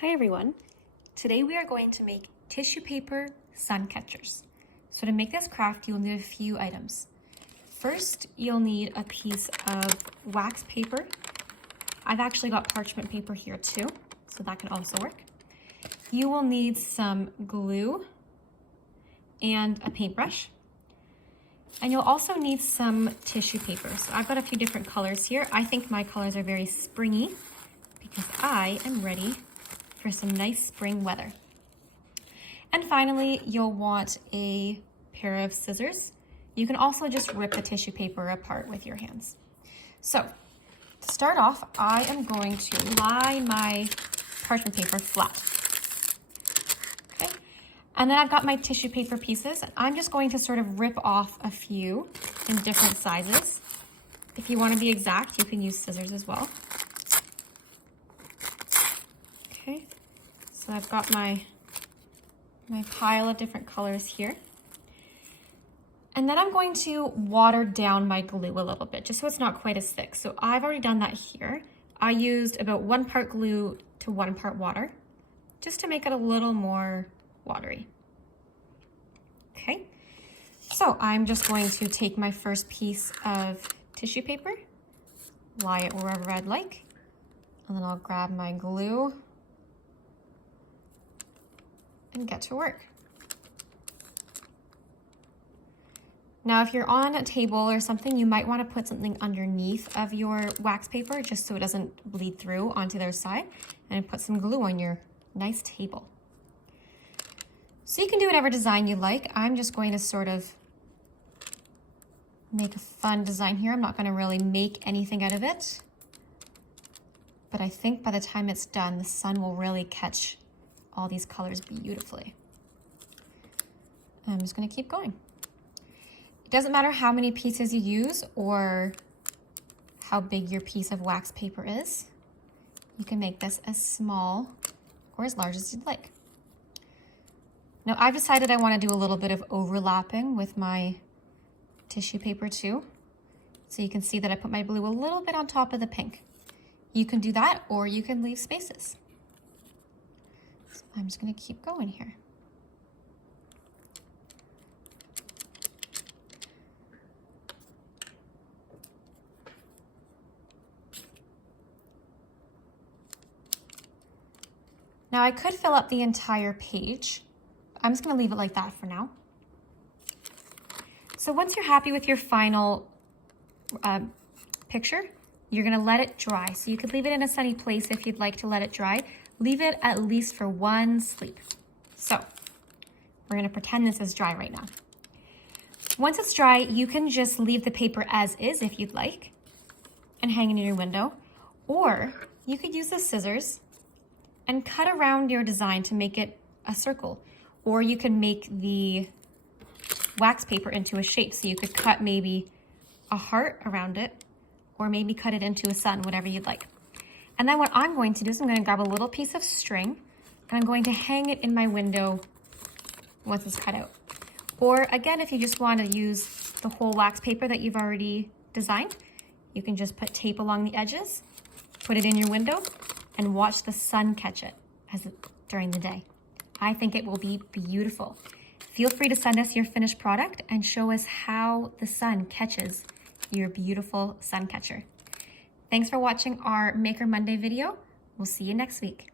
Hi everyone. Today we are going to make tissue paper sun catchers. So to make this craft, you'll need a few items. First, you'll need a piece of wax paper. I've actually got parchment paper here too, so that can also work. You will need some glue and a paintbrush. And you'll also need some tissue paper. So I've got a few different colors here. I think my colors are very springy because I am ready for some nice spring weather. And finally, you'll want a pair of scissors. You can also just rip the tissue paper apart with your hands. So to start off, I am going to lie my parchment paper flat. Okay, and then I've got my tissue paper pieces. I'm just going to sort of rip off a few in different sizes. If you want to be exact, you can use scissors as well. Okay, so I've got my pile of different colors here. And then I'm going to water down my glue a little bit, just so it's not quite as thick. So I've already done that here. I used about 1 part glue to 1 part water, just to make it a little more watery. Okay, so I'm just going to take my first piece of tissue paper, lie it wherever I'd like, and then I'll grab my glue and get to work. Now, if you're on a table or something, you might want to put something underneath of your wax paper just so it doesn't bleed through onto the other side, and put some glue on your nice table. So you can do whatever design you like. I'm just going to sort of make a fun design here. I'm not going to really make anything out of it, but I think by the time it's done, the sun will really catch all these colors beautifully. I'm just going to keep going. It doesn't matter how many pieces you use or how big your piece of wax paper is. You can make this as small or as large as you'd like. Now I've decided I want to do a little bit of overlapping with my tissue paper too. So you can see that I put my blue a little bit on top of the pink. You can do that, or you can leave spaces. So I'm just going to keep going here. Now I could fill up the entire page. I'm just going to leave it like that for now. So once you're happy with your final picture, you're going to let it dry. So you could leave it in a sunny place if you'd like to let it dry. Leave it at least for 1 sleep. So we're going to pretend this is dry right now. Once it's dry, you can just leave the paper as is if you'd like and hang it in your window. Or you could use the scissors and cut around your design to make it a circle. Or you can make the wax paper into a shape. So you could cut maybe a heart around it, or maybe cut it into a sun, whatever you'd like. And then what I'm going to do is I'm going to grab a little piece of string and I'm going to hang it in my window once it's cut out. Or again, if you just want to use the whole wax paper that you've already designed, you can just put tape along the edges, put it in your window, and watch the sun catch it during the day. I think it will be beautiful. Feel free to send us your finished product and show us how the sun catches your beautiful sun catcher. Thanks for watching our Maker Monday video. We'll see you next week.